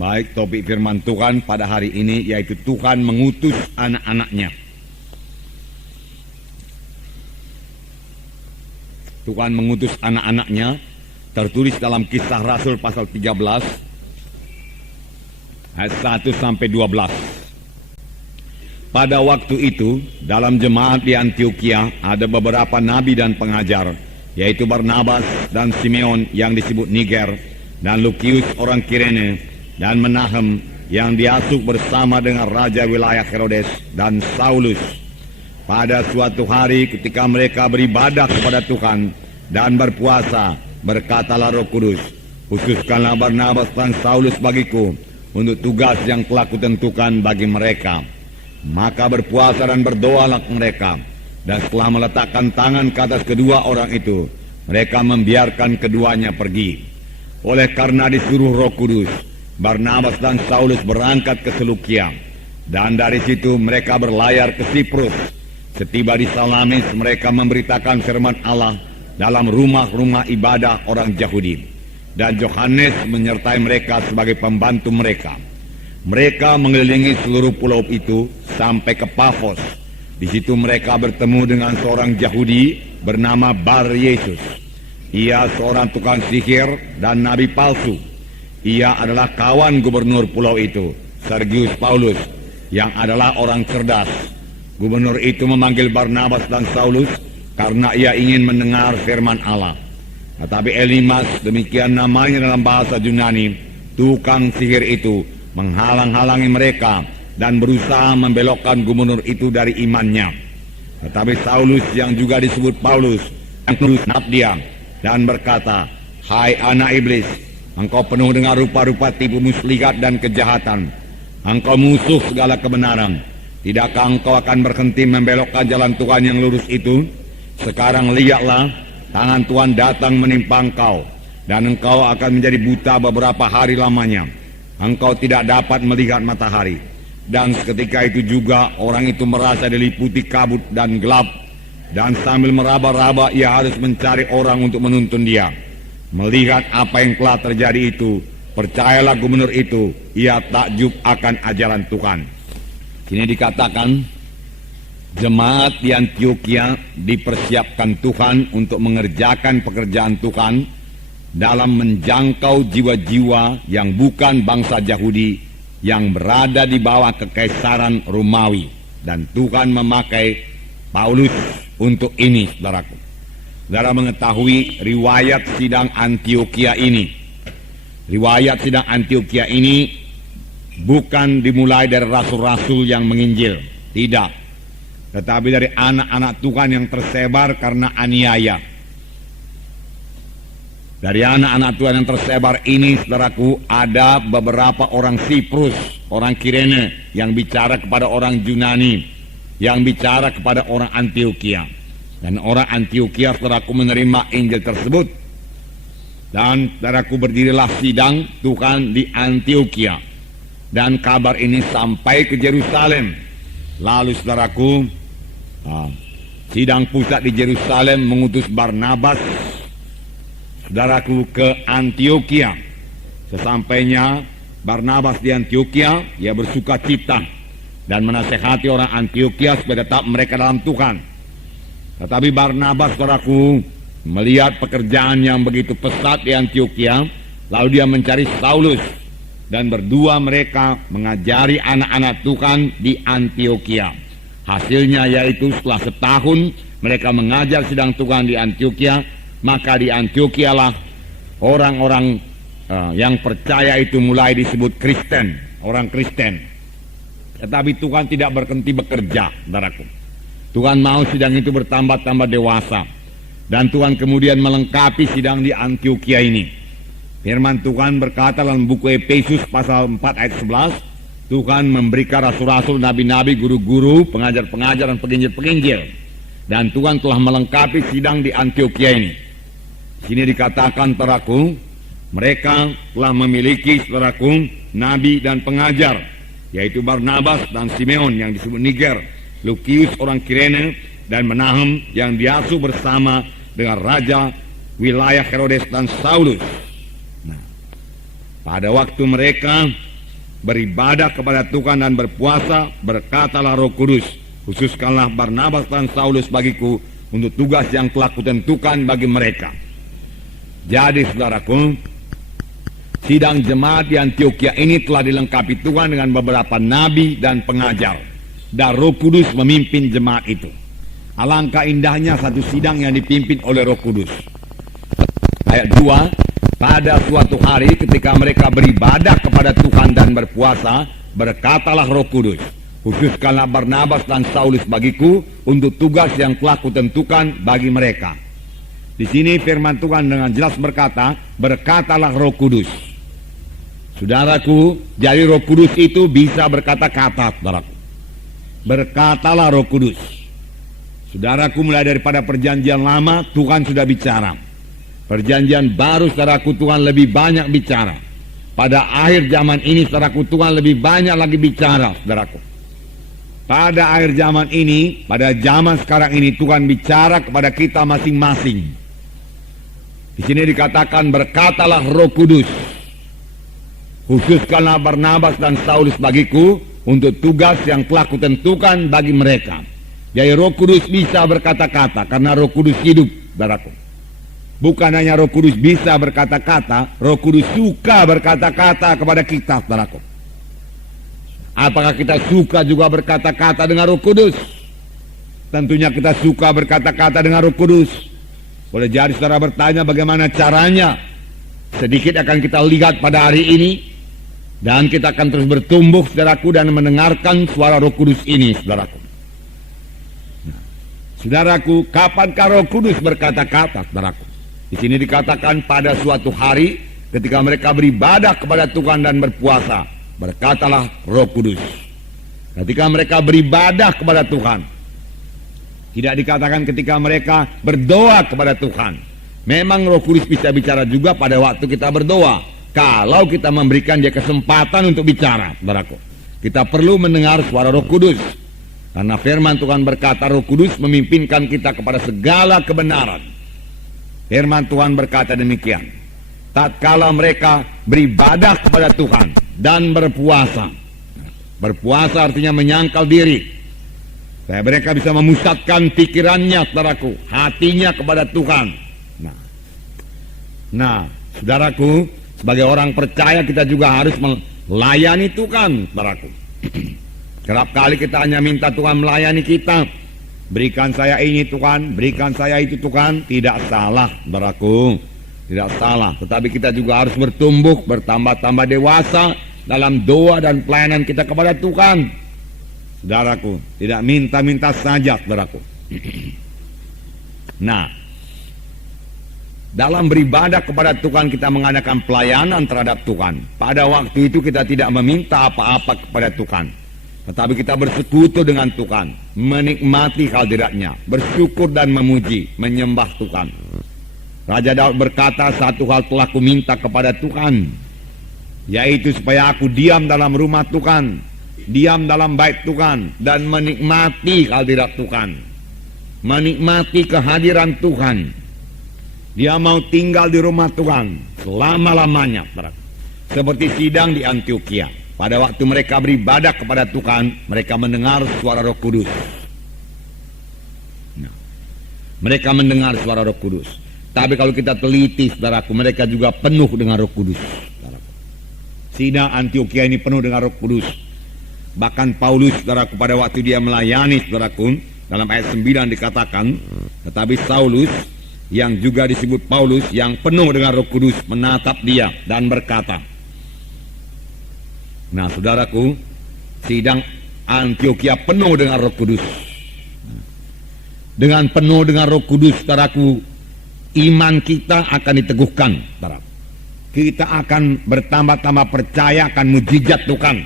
Baik, topik firman Tuhan pada hari ini yaitu Tuhan mengutus anak-anaknya. Tuhan mengutus anak-anaknya tertulis dalam Kisah Rasul pasal 13 ayat 1 sampai 12. Pada waktu itu dalam jemaat di Antioquia ada beberapa nabi dan pengajar, yaitu Barnabas dan Simeon yang disebut Niger, dan Lukius orang Kirene, dan Menahem yang diasuh bersama dengan raja wilayah Herodes dan Saulus. Pada suatu hari ketika mereka beribadah kepada Tuhan dan berpuasa, berkatalah Roh Kudus, "Khususkanlah Barnabas dan Saulus bagiku untuk tugas yang telah kutentukan bagi mereka." Maka berpuasa dan berdoalah mereka, dan setelah meletakkan tangan ke atas kedua orang itu, mereka membiarkan keduanya pergi. Oleh karena disuruh Roh Kudus, Barnabas dan Saulus berangkat ke Selukia, dan dari situ mereka berlayar ke Siprus. Setiba di Salamis, mereka memberitakan firman Allah dalam rumah-rumah ibadah orang Yahudi, dan Yohanes menyertai mereka sebagai pembantu mereka. Mereka mengelilingi seluruh pulau itu sampai ke Pafos. Di situ mereka bertemu dengan seorang Yahudi bernama Bar Yesus. Ia seorang tukang sihir dan nabi palsu. Ia adalah kawan gubernur pulau itu, Sergius Paulus, yang adalah orang cerdas. Gubernur itu memanggil Barnabas dan Saulus karena ia ingin mendengar firman Allah. Tetapi Elimas, demikian namanya dalam bahasa Yunani, tukang sihir itu, menghalang-halangi mereka dan berusaha membelokkan gubernur itu dari imannya. Tetapi Saulus yang juga disebut Paulus, yang menusnap dia dan berkata, "Hai anak iblis, engkau penuh dengan rupa-rupa tipu muslihat dan kejahatan. Engkau musuh segala kebenaran. Tidakkah engkau akan berhenti membelokkan jalan Tuhan yang lurus itu? Sekarang lihatlah, tangan Tuhan datang menimpa engkau, dan engkau akan menjadi buta beberapa hari lamanya. Engkau tidak dapat melihat matahari." Dan seketika itu juga orang itu merasa diliputi kabut dan gelap, dan sambil meraba-raba ia harus mencari orang untuk menuntun dia. Melihat apa yang telah terjadi itu, percayalah gubernur itu, ia takjub akan ajaran Tuhan. Sini dikatakan, jemaat di Antioquia dipersiapkan Tuhan untuk mengerjakan pekerjaan Tuhan dalam menjangkau jiwa-jiwa yang bukan bangsa Yahudi yang berada di bawah kekaisaran Romawi. Dan Tuhan memakai Paulus untuk ini, saudaraku. Saudara mengetahui riwayat sidang Antioquia ini. Riwayat sidang Antioquia ini bukan dimulai dari rasul-rasul yang menginjil. Tidak. Tetapi dari anak-anak Tuhan yang tersebar karena aniaya. Dari anak-anak Tuhan yang tersebar ini, saudaraku, ada beberapa orang Siprus, orang Kirene, yang bicara kepada orang Yunani, yang bicara kepada orang Antioquia. Dan orang Antioquia, saudaraku, menerima Injil tersebut. Dan saudaraku, berdirilah sidang Tuhan di Antioquia. Dan kabar ini sampai ke Yerusalem. Lalu saudaraku, sidang pusat di Yerusalem mengutus Barnabas, saudaraku, ke Antioquia. Sesampainya Barnabas di Antioquia, ia bersuka cita dan menasehati orang Antioquia supaya tetap mereka dalam Tuhan. Tetapi Barnabas, saudaraku, melihat pekerjaan yang begitu pesat di Antioquia, lalu dia mencari Saulus, dan berdua mereka mengajari anak-anak Tuhan di Antioquia. Hasilnya yaitu setelah setahun mereka mengajar sidang Tuhan di Antioquia, maka di Antioquia lah orang-orang yang percaya itu mulai disebut Kristen, orang Kristen. Tetapi Tuhan tidak berhenti bekerja, saudaraku. Tuhan mau sidang itu bertambah-tambah dewasa, dan Tuhan kemudian melengkapi sidang di Antioquia ini. Firman Tuhan berkata dalam buku Efesus pasal 4 ayat 11, Tuhan memberikan rasul-rasul, nabi-nabi, guru-guru, pengajar-pengajar, dan penginjil-penginjil. Dan Tuhan telah melengkapi sidang di Antioquia ini. Sini dikatakan, saudaraku, mereka telah memiliki, saudaraku, nabi dan pengajar, yaitu Barnabas dan Simeon yang disebut Niger, Lukius orang Kirene, dan Menahem yang diasuh bersama dengan raja wilayah Herodes dan Saulus. Nah, pada waktu mereka beribadah kepada Tuhan dan berpuasa, berkatalah Roh Kudus, khususkanlah Barnabas dan Saulus bagiku untuk tugas yang telah kutentukan bagi mereka. Jadi saudaraku, sidang jemaat di Antioquia ini telah dilengkapi Tuhan dengan beberapa nabi dan pengajar, dan Roh Kudus memimpin jemaat itu. Alangkah indahnya satu sidang yang dipimpin oleh Roh Kudus. Ayat 2, pada suatu hari ketika mereka beribadah kepada Tuhan dan berpuasa, berkatalah Roh Kudus, khususkanlah Barnabas dan Saulus bagiku untuk tugas yang telah kutentukan bagi mereka. Di sini firman Tuhan dengan jelas berkata, berkatalah Roh Kudus. Saudaraku, jadi Roh Kudus itu bisa berkata-kata, saudaraku. Berkatalah Roh Kudus. Saudaraku, mulai daripada perjanjian lama Tuhan sudah bicara. Perjanjian baru, saudaraku, Tuhan lebih banyak bicara. Pada akhir zaman ini, saudaraku, Tuhan lebih banyak lagi bicara, saudaraku. Pada akhir zaman ini, pada zaman sekarang ini, Tuhan bicara kepada kita masing-masing. Di sini dikatakan, berkatalah Roh Kudus, khususkanlah Barnabas dan Saulus bagiku untuk tugas yang telah kutentukan bagi mereka. Jadi Roh Kudus bisa berkata-kata karena Roh Kudus hidup, saudaraku. Bukan hanya Roh Kudus bisa berkata-kata, Roh Kudus suka berkata-kata kepada kita, saudaraku. Apakah kita suka juga berkata-kata dengan Roh Kudus? Tentunya kita suka berkata-kata dengan Roh Kudus. Boleh jadi saudara bertanya bagaimana caranya. Sedikit akan kita lihat pada hari ini. Dan kita akan terus bertumbuh, saudaraku, dan mendengarkan suara Roh Kudus ini, saudaraku. Nah, saudaraku, kapankah Roh Kudus berkata-kata, saudaraku? Di sini dikatakan pada suatu hari ketika mereka beribadah kepada Tuhan dan berpuasa, berkatalah Roh Kudus. Ketika mereka beribadah kepada Tuhan, tidak dikatakan ketika mereka berdoa kepada Tuhan. Memang Roh Kudus bisa bicara juga pada waktu kita berdoa, kalau kita memberikan dia kesempatan untuk bicara, saudaraku. Kita perlu mendengar suara Roh Kudus, karena firman Tuhan berkata Roh Kudus memimpinkan kita kepada segala kebenaran. Firman Tuhan berkata demikian, tatkala mereka beribadah kepada Tuhan dan berpuasa. Berpuasa artinya menyangkal diri, supaya mereka bisa memusatkan pikirannya, saudaraku, hatinya kepada Tuhan. Nah, saudaraku, sebagai orang percaya kita juga harus melayani Tuhan, saudaraku. Kerap kali kita hanya minta Tuhan melayani kita. Berikan saya ini Tuhan, berikan saya itu Tuhan. Tidak salah, saudaraku, tidak salah. Tetapi kita juga harus bertumbuh, bertambah-tambah dewasa dalam doa dan pelayanan kita kepada Tuhan, saudaraku. Tidak minta-minta saja, saudaraku. Nah, dalam beribadah kepada Tuhan kita mengadakan pelayanan terhadap Tuhan. Pada waktu itu kita tidak meminta apa-apa kepada Tuhan, tetapi kita bersekutu dengan Tuhan, menikmati hadiratnya, bersyukur dan memuji, menyembah Tuhan. Raja Daud berkata, satu hal telah kuminta kepada Tuhan, yaitu supaya aku diam dalam rumah Tuhan, diam dalam bait Tuhan, dan menikmati hadirat Tuhan, menikmati kehadiran Tuhan. Dia mau tinggal di rumah Tuhan selama-lamanya, seperti sidang di Antioquia. Pada waktu mereka beribadah kepada Tuhan, mereka mendengar suara Roh Kudus. Nah, mereka mendengar suara Roh Kudus. Tapi kalau kita teliti, saudaraku, mereka juga penuh dengan Roh Kudus, saudaraku. Sidang Antioquia ini penuh dengan Roh Kudus. Bahkan Paulus, saudaraku, pada waktu dia melayani, saudaraku, dalam ayat 9 dikatakan, tetapi Saulus, yang juga disebut Paulus, yang penuh dengan Roh Kudus, menatap dia dan berkata. Nah, saudaraku, sidang Antioquia penuh dengan Roh Kudus. Dengan penuh dengan Roh Kudus, saudaraku, iman kita akan diteguhkan, saudaraku. Kita akan bertambah-tambah percaya akan mujizat Tuhan.